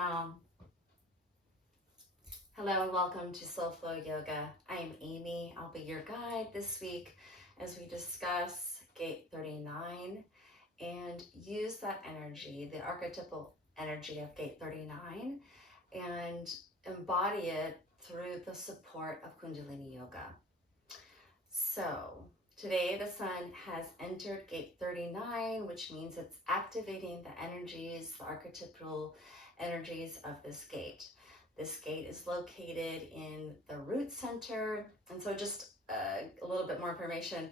Pranam. Hello and welcome to SoulFlow Yoga. I am Amy. I'll be your guide this week as we discuss Gate 39 and use that energy, the archetypal energy of Gate 39, and embody it through the support of Kundalini Yoga. So today the sun has entered Gate 39, which means it's activating the energies, the archetypal energies of this gate. This gate is located in the root center. And so just a little bit more information.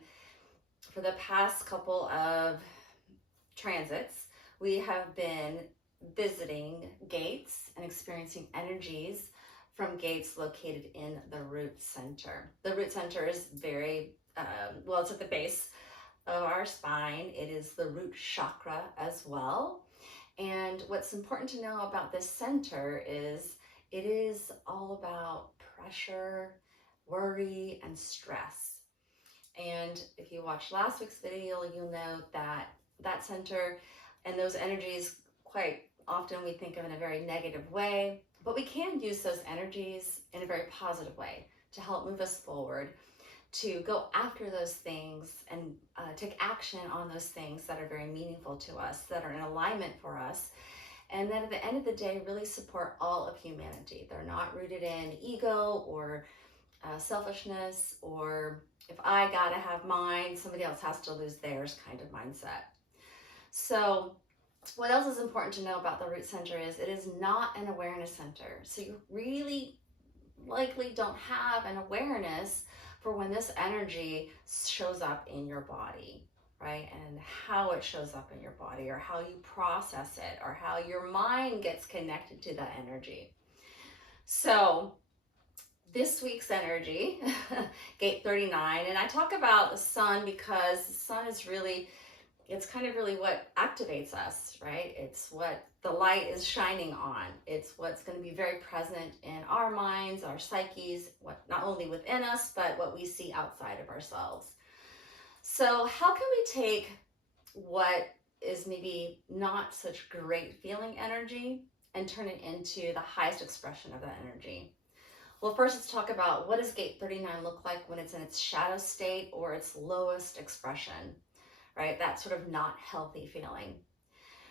For the past couple of transits, we have been visiting gates and experiencing energies from gates located in the root center. The root center is very, it's at the base of our spine. It is the root chakra as well. And what's important to know about this center is it is all about pressure, worry, and stress. And if you watched last week's video, you'll know that that center and those energies, quite often we think of in a very negative way, but we can use those energies in a very positive way to help move us forward, to go after those things and take action on those things that are very meaningful to us, that are in alignment for us. And then at the end of the day, really support all of humanity. They're not rooted in ego or selfishness, or if I gotta have mine, somebody else has to lose theirs kind of mindset. So what else is important to know about the root center is it is not an awareness center. So you really likely don't have an awareness for when this energy shows up in your body, right? And how it shows up in your body, or how you process it, or how your mind gets connected to that energy. So this week's energy, Gate 39, and I talk about the sun because the sun is really, it's kind of really what activates us, right? It's what the light is shining on. It's what's going to be very present in our minds, our psyches, what not only within us, but what we see outside of ourselves. So how can we take what is maybe not such great feeling energy and turn it into the highest expression of that energy? Well, first let's talk about what does Gate 39 look like when it's in its shadow state or its lowest expression, right? That sort of not healthy feeling.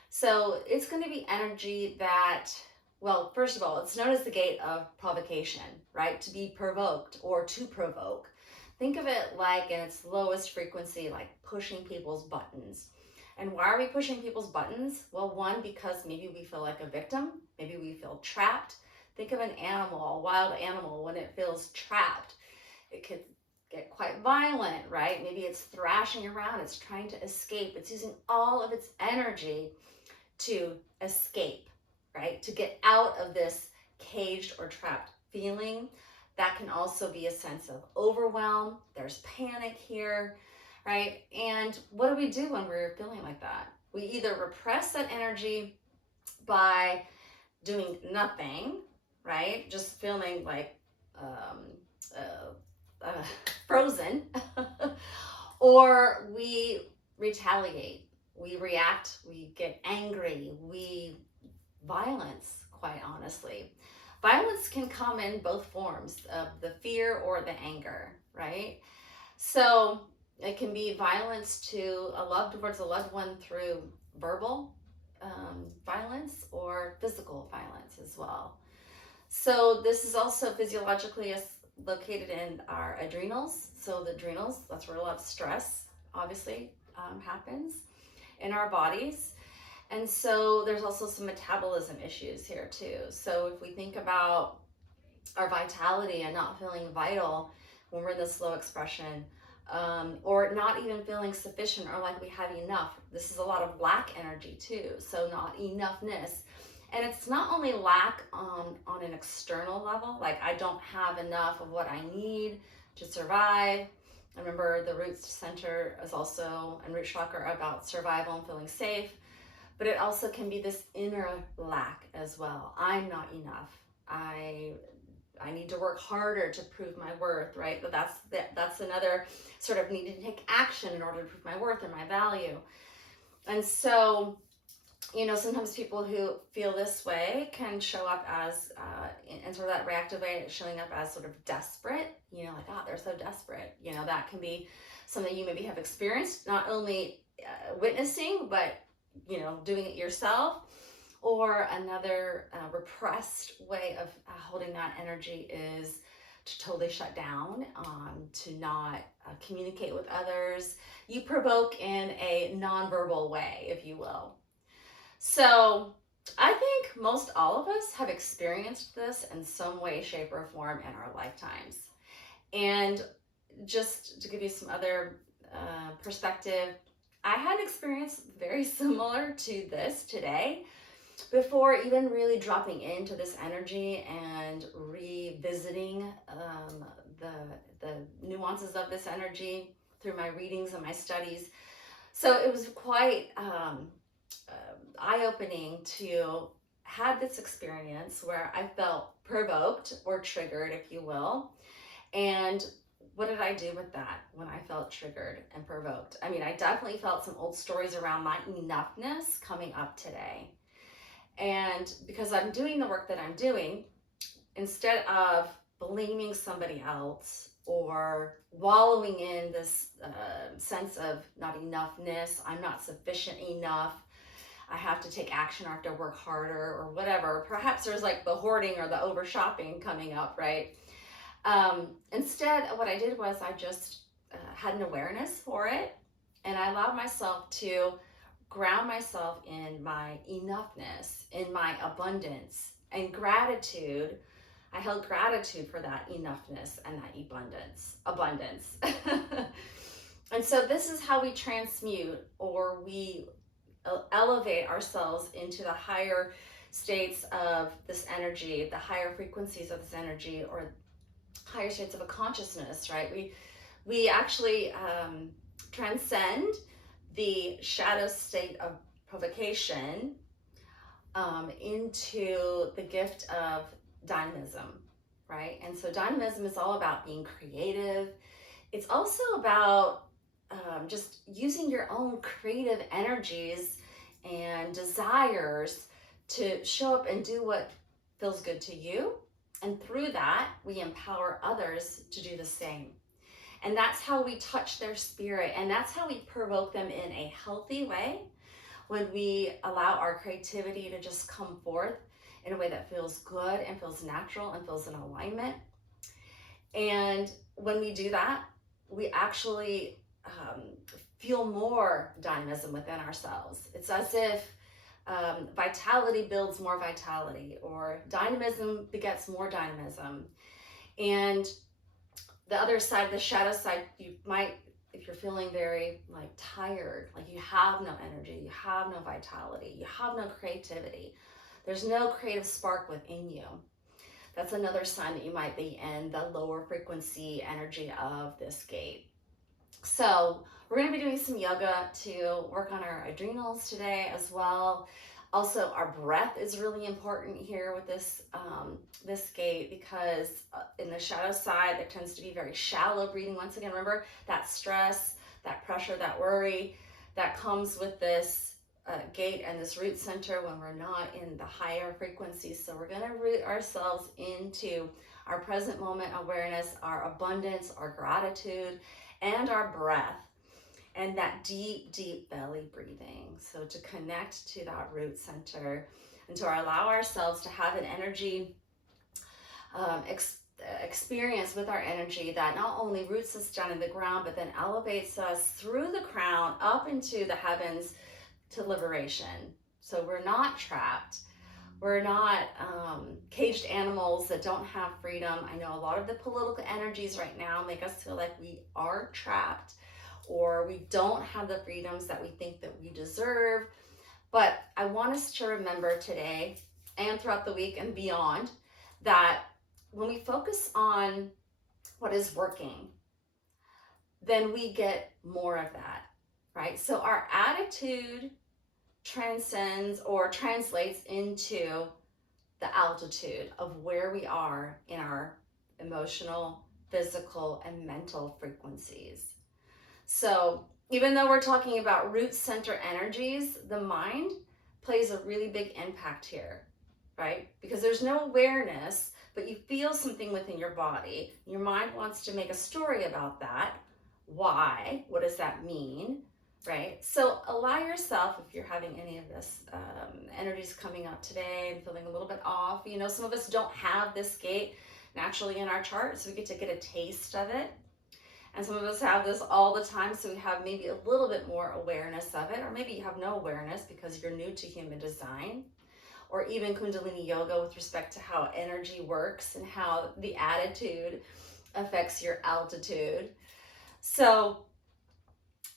So it's going to be energy that, well, first of all, it's known as the gate of provocation, right? To be provoked or to provoke. Think of it like in its lowest frequency, like pushing people's buttons. And why are we pushing people's buttons? Well, one, because maybe we feel like a victim. Maybe we feel trapped. Think of an animal, a wild animal, when it feels trapped. It could get quite violent, right? Maybe it's thrashing around. It's trying to escape. It's using all of its energy to escape, right? To get out of this caged or trapped feeling. That can also be a sense of overwhelm. There's panic here, right? And what do we do when we're feeling like that? We either repress that energy by doing nothing, right? Just feeling like frozen, or we retaliate, we react, we get angry, we violence, quite honestly. Violence can come in both forms of the fear or the anger, right? So it can be violence towards a loved one through verbal violence or physical violence as well. So this is also physiologically located in our adrenals. So the adrenals, that's where a lot of stress obviously happens in our bodies. And so there's also some metabolism issues here too. So if we think about our vitality and not feeling vital when we're in this low expression, or not even feeling sufficient or like we have enough, this is a lot of lack energy too. So not enoughness. And it's not only lack on an external level, like I don't have enough of what I need to survive. Remember, the root center is also, and root chakra, about survival and feeling safe. But it also can be this inner lack as well. I'm not enough. I need to work harder to prove my worth, right? But that's another sort of need to take action in order to prove my worth or my value. And so Sometimes people who feel this way can show up as, in sort of that reactive way, showing up as sort of desperate, like, they're so desperate. That can be something you maybe have experienced, not only witnessing, but, doing it yourself. Or another repressed way of holding that energy is to totally shut down, to not communicate with others. You provoke in a nonverbal way, if you will. So I think most all of us have experienced this in some way, shape, or form in our lifetimes. And just to give you some other perspective, I had an experience very similar to this today before even really dropping into this energy and revisiting the nuances of this energy through my readings and my studies. So it was quite eye-opening to have this experience where I felt provoked or triggered, if you will. And what did I do with that when I felt triggered and provoked? I mean, I definitely felt some old stories around my enoughness coming up today. And because I'm doing the work that I'm doing, instead of blaming somebody else or wallowing in this sense of not enoughness, I'm not sufficient enough, I have to take action or I have to work harder or whatever. Perhaps there's like the hoarding or the over shopping coming up, right? Instead, what I did was I just had an awareness for it, and I allowed myself to ground myself in my enoughness, in my abundance and gratitude. I held gratitude for that enoughness and that abundance. And so this is how we transmute, or we elevate ourselves into the higher states of this energy, the higher frequencies of this energy, or higher states of a consciousness, right? We actually transcend the shadow state of provocation into the gift of dynamism, right? And so dynamism is all about being creative. It's also about just using your own creative energies and desires to show up and do what feels good to you. And through that, we empower others to do the same. And that's how we touch their spirit, and that's how we provoke them in a healthy way, when we allow our creativity to just come forth in a way that feels good and feels natural and feels in alignment. And when we do that, we actually feel more dynamism within ourselves. It's as if vitality builds more vitality, or dynamism begets more dynamism. And the other side, the shadow side, you might, if you're feeling very like tired, like you have no energy, you have no vitality, you have no creativity, there's no creative spark within you, that's another sign that you might be in the lower frequency energy of this gate. So we're going to be doing some yoga to work on our adrenals today as well. Also, our breath is really important here with this this gate, because in the shadow side, there tends to be very shallow breathing. Once again, remember that stress, that pressure, that worry that comes with this gate and this root center when we're not in the higher frequencies. So we're going to root ourselves into our present moment awareness, our abundance, our gratitude, and our breath. And that deep, deep belly breathing. So to connect to that root center and to allow ourselves to have an energy experience with our energy that not only roots us down in the ground, but then elevates us through the crown up into the heavens to liberation. So we're not trapped. We're not caged animals that don't have freedom. I know a lot of the political energies right now make us feel like we are trapped, or we don't have the freedoms that we think that we deserve. But I want us to remember today and throughout the week and beyond that when we focus on what is working, then we get more of that, right? So our attitude transcends or translates into the altitude of where we are in our emotional, physical, and mental frequencies. So even though we're talking about root center energies, the mind plays a really big impact here, right? Because there's no awareness, but you feel something within your body. Your mind wants to make a story about that. Why? What does that mean? Right? So allow yourself, if you're having any of this energies coming up today and feeling a little bit off, you know, some of us don't have this gate naturally in our chart, so we get to get a taste of it. And some of us have this all the time, so we have maybe a little bit more awareness of it, or maybe you have no awareness because you're new to human design, or even Kundalini Yoga with respect to how energy works and how the attitude affects your altitude. So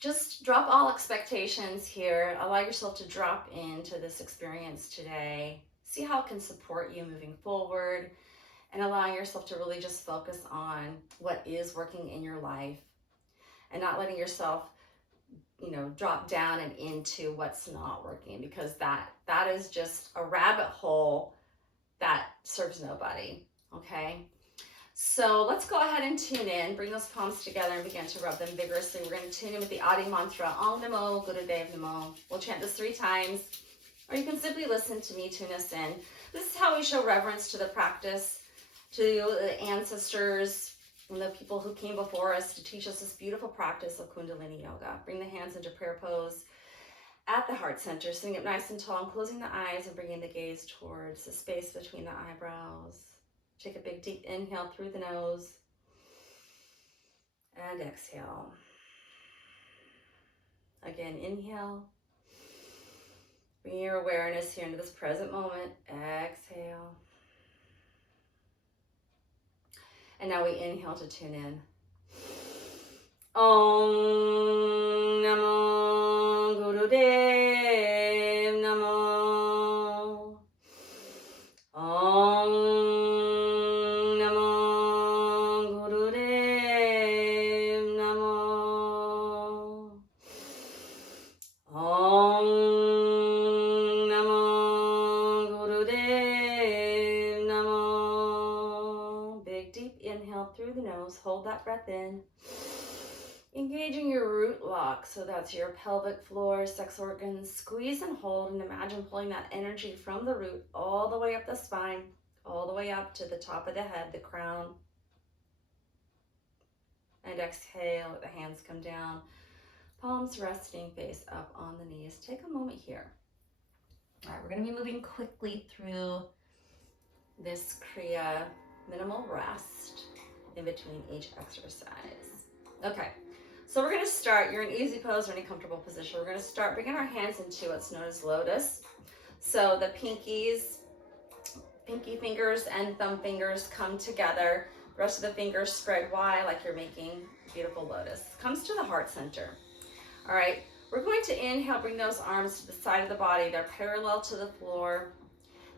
just drop all expectations here. Allow yourself to drop into this experience today. See how it can support you moving forward, and allowing yourself to really just focus on what is working in your life and not letting yourself, you know, drop down and into what's not working, because that is just a rabbit hole that serves nobody. Okay? So let's go ahead and tune in. Bring those palms together and begin to rub them vigorously. We're going to tune in with the Adi mantra, Om Namo Gurudev Namo. We'll chant this 3 times, or you can simply listen to me tune us in. This is how we show reverence to the practice, to the ancestors and the people who came before us to teach us this beautiful practice of Kundalini Yoga. Bring the hands into prayer pose at the heart center, sitting up nice and tall and closing the eyes and bringing the gaze towards the space between the eyebrows. Take a big deep inhale through the nose and exhale. Again, inhale. Bring your awareness here into this present moment. Exhale. And now we inhale to tune in. Om Namo Gurudev Namo. Om Namo Gurudev Namo. Om Namo Gurudev Namo. Big deep inhale through the nose. Hold that breath in. Engaging your root lock, so that's your pelvic floor, sex organs. Squeeze and hold, and imagine pulling that energy from the root all the way up the spine, all the way up to the top of the head, the crown. And exhale, let the hands come down. Palms resting, face up on the knees. Take a moment here. All right, we're going to be moving quickly through this Kriya, minimal rest in between each exercise. Okay. So we're going to start, you're in easy pose or any comfortable position. We're going to start bringing our hands into what's known as lotus. So the pinky fingers and thumb fingers come together. The rest of the fingers spread wide like you're making a beautiful lotus. Comes to the heart center. All right, we're going to inhale, bring those arms to the side of the body. They're parallel to the floor.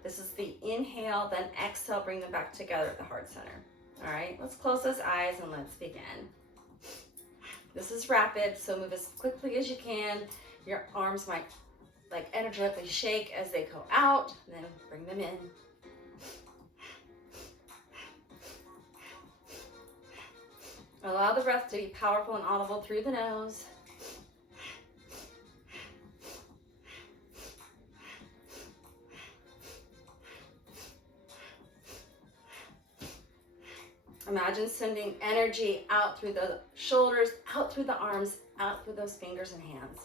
This is the inhale, then exhale, bring them back together at the heart center. All right, let's close those eyes and let's begin. This is rapid, so move as quickly as you can. Your arms might like energetically shake as they go out, and then bring them in. Allow the breath to be powerful and audible through the nose. Imagine sending energy out through the shoulders, out through the arms, out through those fingers and hands.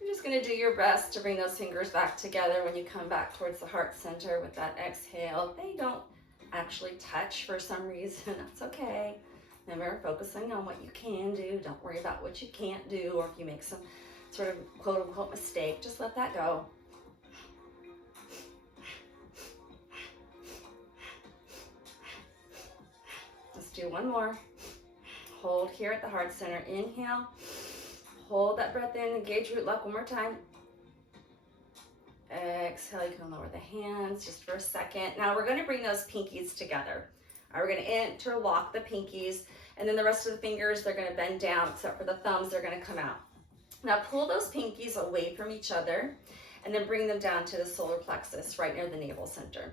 You're just going to do your best to bring those fingers back together when you come back towards the heart center with that exhale. They don't actually touch for some reason. That's okay. Remember, focusing on what you can do. Don't worry about what you can't do, or if you make some sort of quote-unquote mistake, just let that go. Let's do one more. Hold here at the heart center. Inhale. Hold that breath in. Engage root lock one more time. Exhale. You can lower the hands just for a second. Now we're going to bring those pinkies together. All right, we're going to interlock the pinkies, and then the rest of the fingers, they're going to bend down, except for the thumbs, they're going to come out. Now pull those pinkies away from each other and then bring them down to the solar plexus right near the navel center.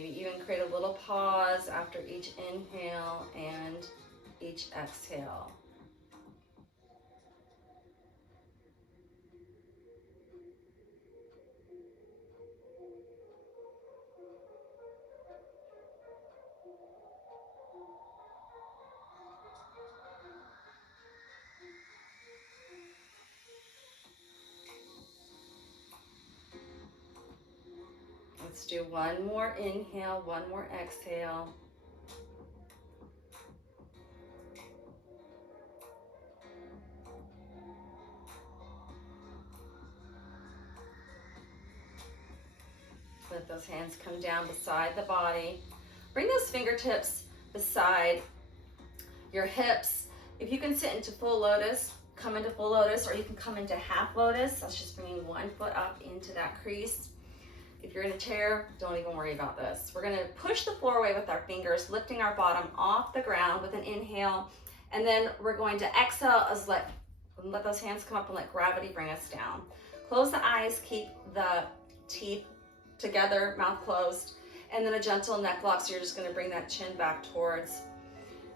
Maybe even create a little pause after each inhale and each exhale. Let's do one more inhale, one more exhale. Let those hands come down beside the body. Bring those fingertips beside your hips. If you can sit into full lotus, come into full lotus, or you can come into half lotus. That's just bringing one foot up into that crease. If you're in a chair, don't even worry about this. We're gonna push the floor away with our fingers, lifting our bottom off the ground with an inhale, and then we're going to exhale as let those hands come up and let gravity bring us down. Close the eyes, keep the teeth together, mouth closed, and then a gentle neck lock. So you're just gonna bring that chin back towards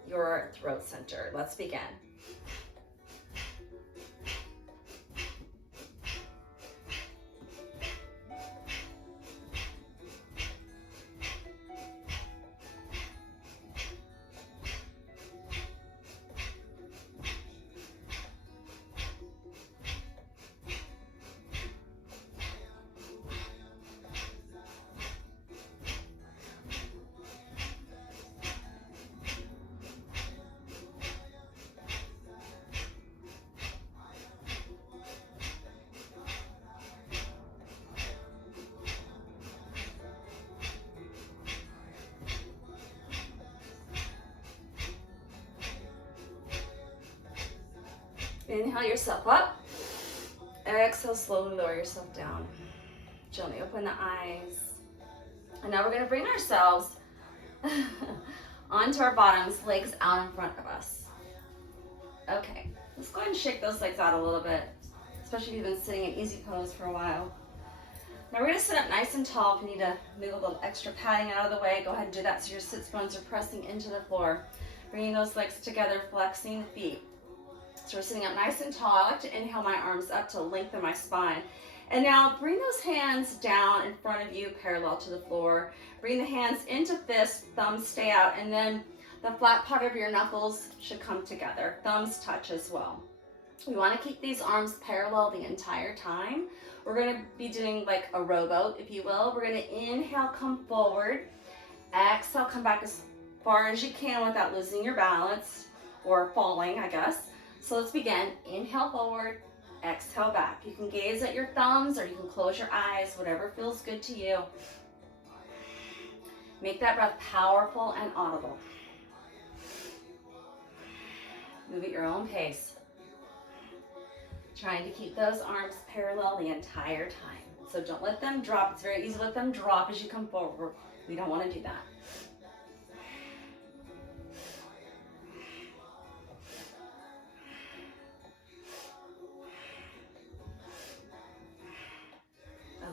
your throat center. Let's begin. Inhale yourself up. Exhale, slowly lower yourself down. Gently open the eyes. And now we're going to bring ourselves onto our bottoms, legs out in front of us. Okay, let's go ahead and shake those legs out a little bit, especially if you've been sitting in easy pose for a while. Now we're going to sit up nice and tall. If you need to move a little extra padding out of the way, go ahead and do that so your sits bones are pressing into the floor. Bringing those legs together, flexing the feet. So we're sitting up nice and tall. I like to inhale my arms up to lengthen my spine. And now bring those hands down in front of you, parallel to the floor. Bring the hands into fists, thumbs stay out, and then the flat part of your knuckles should come together. Thumbs touch as well. We want to keep these arms parallel the entire time. We're going to be doing like a rowboat, if you will. We're going to inhale, come forward. Exhale, come back as far as you can without losing your balance or falling, I guess. So let's begin. Inhale forward, exhale back. You can gaze at your thumbs or you can close your eyes, whatever feels good to you. Make that breath powerful and audible. Move at your own pace. Trying to keep those arms parallel the entire time. So don't let them drop. It's very easy to let them drop as you come forward. We don't want to do that.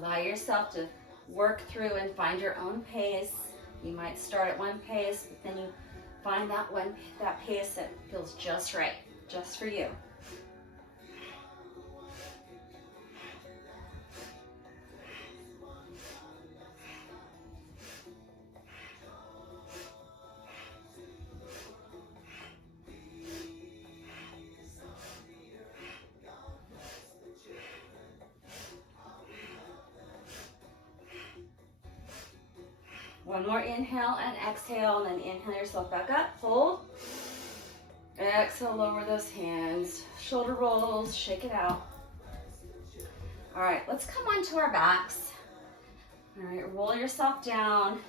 Allow yourself to work through and find your own pace. You might start at one pace, but then you find that pace that feels just right, just for you. One more inhale and exhale, and then inhale yourself back up, hold. Exhale, lower those hands. Shoulder rolls, shake it out. All right, let's come onto our backs. All right, roll yourself down.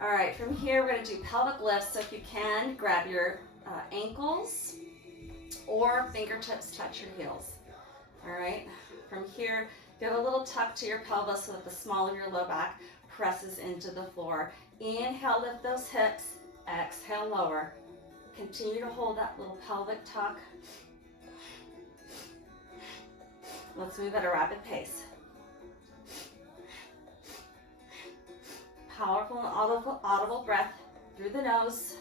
All right, from here, we're gonna do pelvic lifts. So if you can, grab your ankles or fingertips touch your heels. All right, from here, give a little tuck to your pelvis so that the small of your low back presses into the floor. Inhale, lift those hips. Exhale, lower. Continue to hold that little pelvic tuck. Let's move at a rapid pace. Powerful and audible breath through the nose.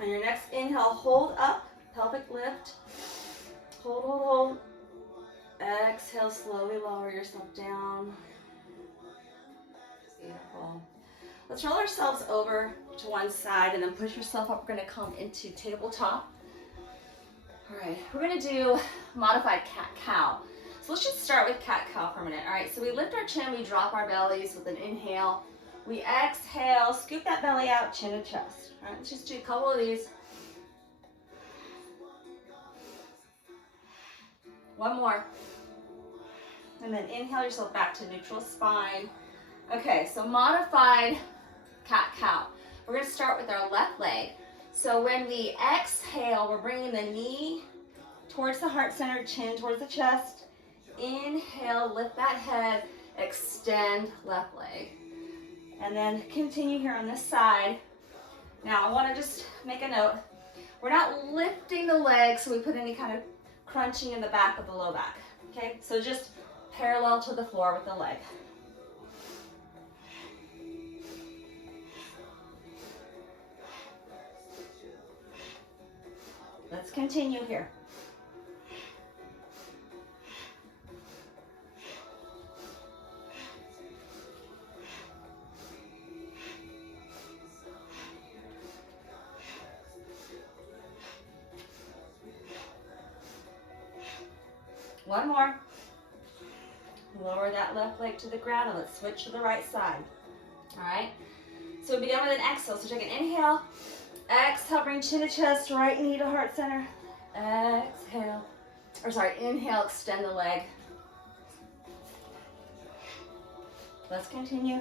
On your next inhale, hold up, pelvic lift. Hold, hold, hold. Exhale, slowly lower yourself down. Beautiful. Let's roll ourselves over to one side and then push yourself up. We're going to come into tabletop. All right, we're going to do modified cat-cow. So let's just start with cat-cow for a minute. All right, so we lift our chin, we drop our bellies with an inhale. We exhale, scoop that belly out, chin to chest. All right, let's just do a couple of these. One more. And then inhale yourself back to neutral spine. Okay, so modified cat-cow. We're going to start with our left leg. So when we exhale, we're bringing the knee towards the heart center, chin towards the chest. Inhale, lift that head, extend left leg. And then continue here on this side. Now I want to just make a note. We're not lifting the leg so we put any kind of crunching in the back of the low back. Okay, so just parallel to the floor with the leg. Let's continue here. One more. Lower that left leg to the ground and let's switch to the right side. All right. So we begin with an exhale. So take an inhale. Exhale, bring chin to chest, right knee to heart center. Exhale. Or sorry, inhale, extend the leg. Let's continue.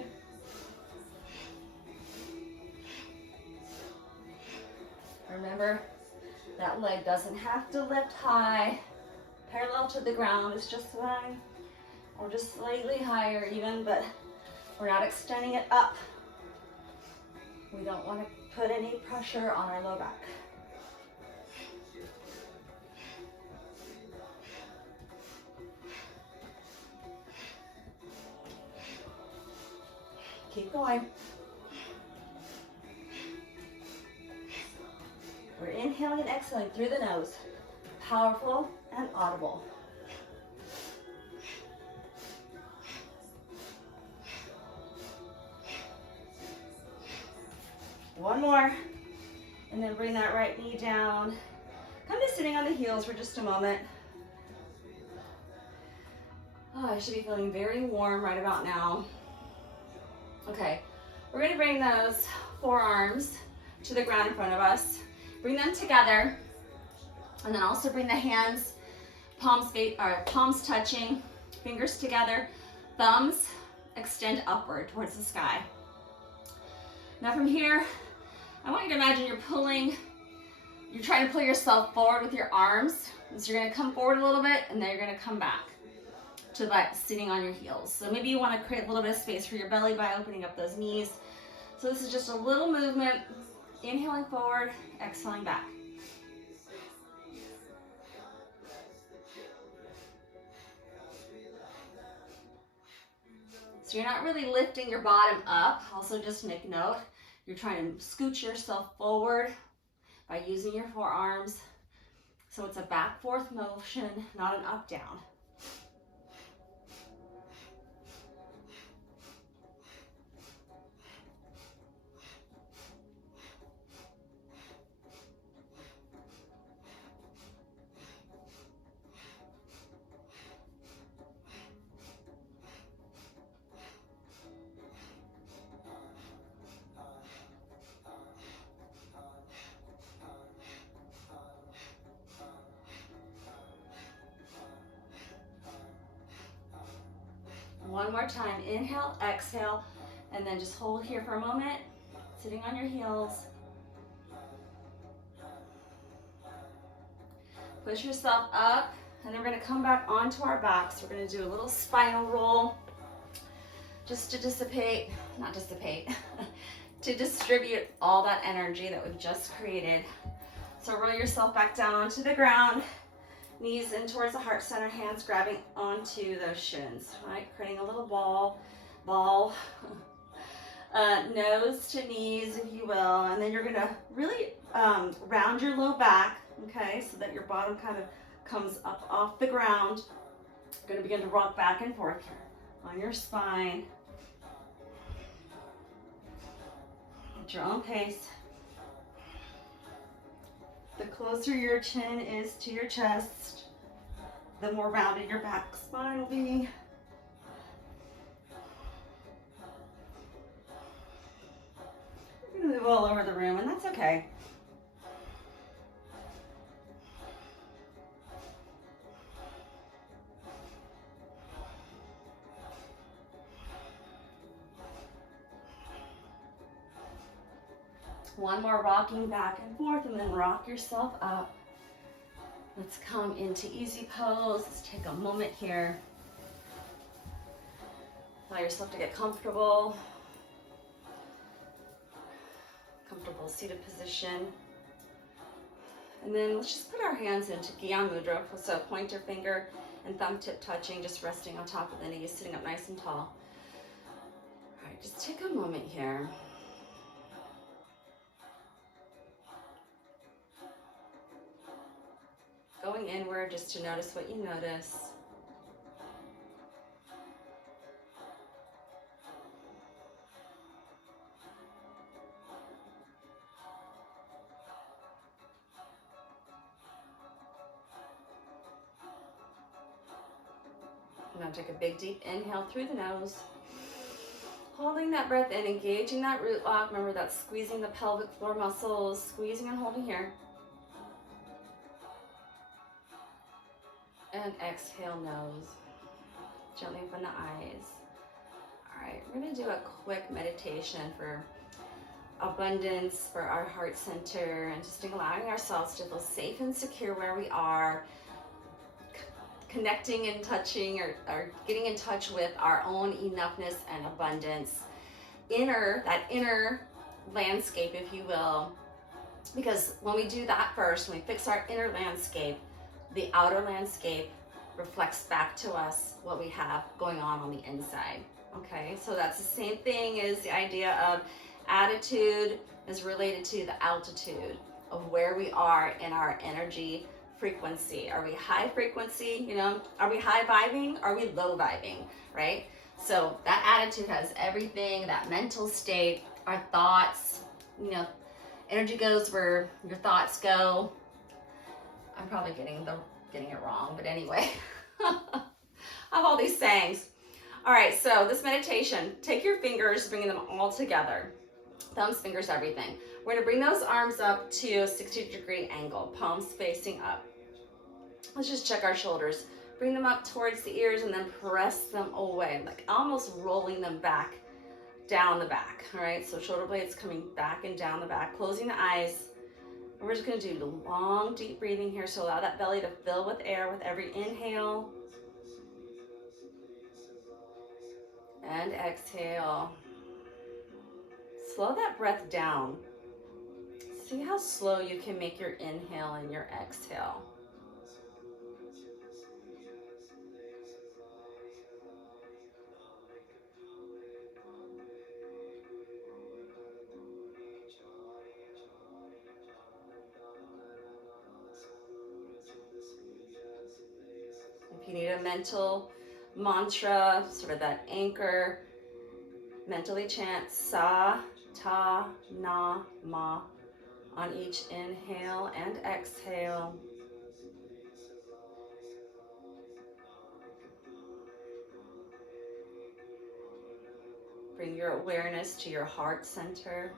Remember, that leg doesn't have to lift high. Parallel to the ground is just fine, or just slightly higher even, but we're not extending it up. We don't want to put any pressure on our low back. Keep going. We're inhaling and exhaling through the nose. Powerful and audible. One more. And then bring that right knee down. Come to sitting on the heels for just a moment. Oh, I should be feeling very warm right about now. Okay, we're going to bring those forearms to the ground in front of us. Bring them together. And then also bring the hands, palms touching, fingers together, thumbs extend upward towards the sky. Now from here, I want you to imagine you're trying to pull yourself forward with your arms. And so you're gonna come forward a little bit and then you're gonna come back to that sitting on your heels. So maybe you wanna create a little bit of space for your belly by opening up those knees. So this is just a little movement, inhaling forward, exhaling back. So you're not really lifting your bottom up. Also just make note, you're trying to scooch yourself forward by using your forearms. So it's a back forth motion, not an up down. One more time, inhale, exhale, and then just hold here for a moment, sitting on your heels. Push yourself up, and then we're gonna come back onto our backs. We're gonna do a little spinal roll just to not dissipate, to distribute all that energy that we've just created. So roll yourself back down onto the ground, knees in towards the heart center, hands grabbing onto those shins, right? Creating a little ball, nose to knees, if you will, and then you're gonna really round your low back, okay, so that your bottom kind of comes up off the ground. You're gonna begin to rock back and forth on your spine at your own pace. The closer your chin is to your chest, the more rounded your back spine will be. You're gonna move all over the room, and that's okay. One more rocking back and forth, and then rock yourself up. Let's come into easy pose. Let's take a moment here. Allow yourself to get comfortable. Comfortable seated position. And then let's just put our hands into Gyan Mudra. So pointer finger and thumb tip touching, just resting on top of the knees, sitting up nice and tall. All right, just take a moment here. Going inward just to notice what you notice. Now take a big deep inhale through the nose. Holding that breath in, engaging that root lock. Remember that's squeezing the pelvic floor muscles, squeezing and holding here. And exhale, nose. Gently open the eyes. All right, we're gonna do a quick meditation for abundance, for our heart center, and just allowing ourselves to feel safe and secure where we are, connecting and touching or getting in touch with our own enoughness and abundance. That inner landscape, if you will, because when we do that first, when we fix our inner landscape, the outer landscape reflects back to us what we have going on the inside, okay? So that's the same thing as the idea of attitude is related to the altitude of where we are in our energy frequency. Are we high frequency, you know? Are we high vibing? Are we low vibing, right? So that attitude has everything, that mental state, our thoughts, you know, energy goes where your thoughts go. I'm probably getting it wrong, but anyway. I have all these sayings. All right, so this meditation, take your fingers, bringing them all together. Thumbs, fingers, everything. We're gonna bring those arms up to a 60-degree angle, palms facing up. Let's just check our shoulders. Bring them up towards the ears and then press them away, like almost rolling them back, down the back, all right? So shoulder blades coming back and down the back, closing the eyes. And we're just gonna do the long, deep breathing here. So allow that belly to fill with air with every inhale and exhale. Slow that breath down. See how slow you can make your inhale and your exhale. If you need a mental mantra, sort of that anchor, mentally chant sa, ta, na, ma on each inhale and exhale. Bring your awareness to your heart center.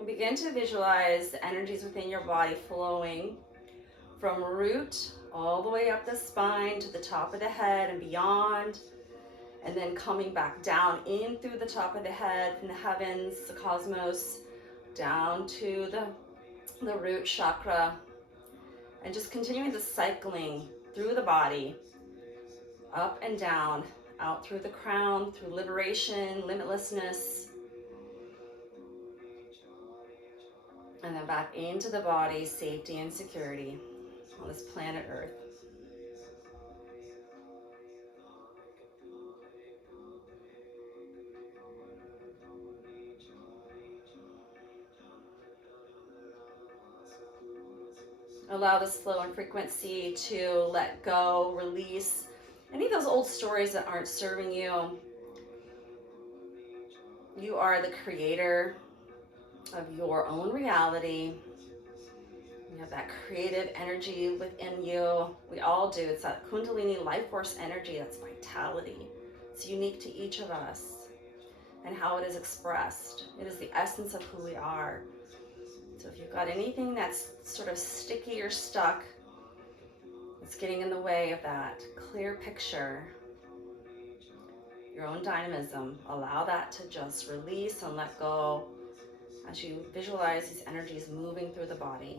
And begin to visualize the energies within your body flowing from root all the way up the spine to the top of the head and beyond, and then coming back down in through the top of the head from the heavens, the cosmos, down to the root chakra, and just continuing the cycling through the body, up and down, out through the crown, through liberation, limitlessness, and then back into the body, safety and security on this planet Earth. Allow this flow and frequency to let go, release any of those old stories that aren't serving you. You are the creator of your own reality. You have that creative energy within you. We all do. It's that Kundalini life force energy, that's vitality. It's unique to each of us and how it is expressed. It is the essence of who we are. So if you've got anything that's sort of sticky or stuck, it's getting in the way of that clear picture, your own dynamism, allow that to just release and let go as you visualize these energies moving through the body.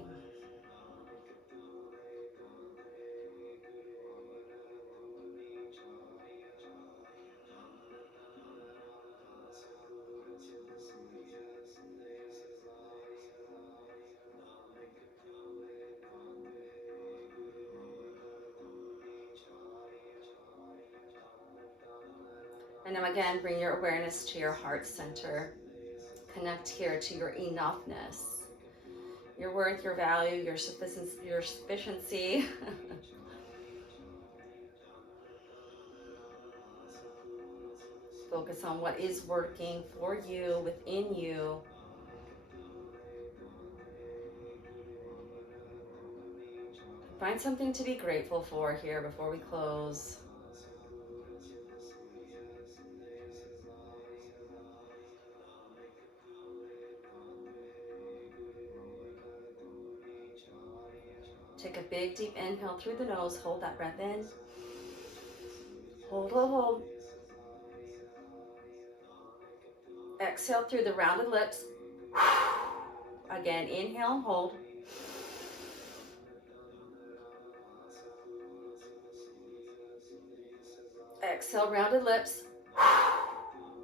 And now again, bring your awareness to your heart center. Connect here to your enoughness, your worth, your value, your sufficiency. Focus on what is working for you, within you. Find something to be grateful for here before we close. Take a big deep inhale through the nose. Hold that breath in. Hold, hold, hold. Exhale through the rounded lips. Again, inhale and hold. Exhale, rounded lips.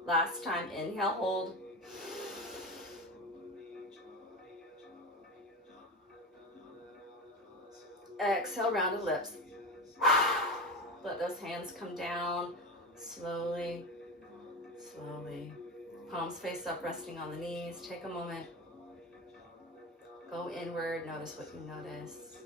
Last time, inhale, hold. Exhale, rounded lips. Let those hands come down slowly, slowly. Palms face up, resting on the knees. Take a moment. Go inward. Notice what you notice.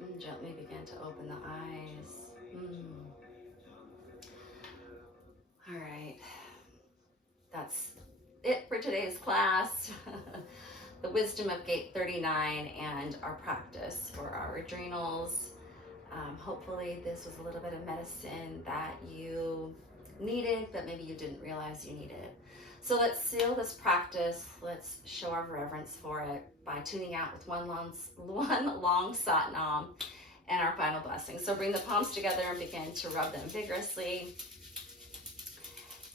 And gently begin to open the eyes. All right. That's it for today's class. The wisdom of gate 39 and our practice for our adrenals. Hopefully this was a little bit of medicine that you needed, but maybe you didn't realize you needed. So let's seal this practice. Let's show our reverence for it by tuning out with one long sat nam and our final blessing. So bring the palms together and begin to rub them vigorously.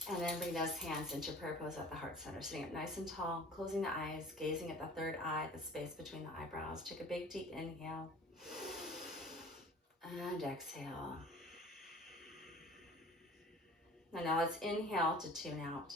And then bring those hands into prayer pose at the heart center, sitting up nice and tall, closing the eyes, gazing at the third eye, the space between the eyebrows. Take a big deep inhale and exhale. And now let's inhale to tune out.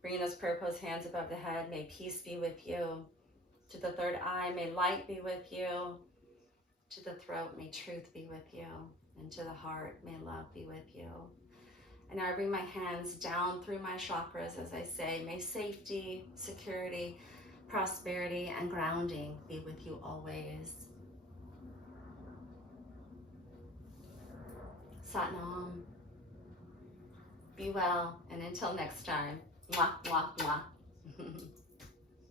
Bringing those prayer pose hands above the head, may peace be with you. To the third eye, may light be with you. To the throat, may truth be with you. And to the heart, may love be with you. And now I bring my hands down through my chakras as I say, may safety, security, prosperity, and grounding be with you always. Satnam. Be well, and until next time, mwah, mwah, mwah.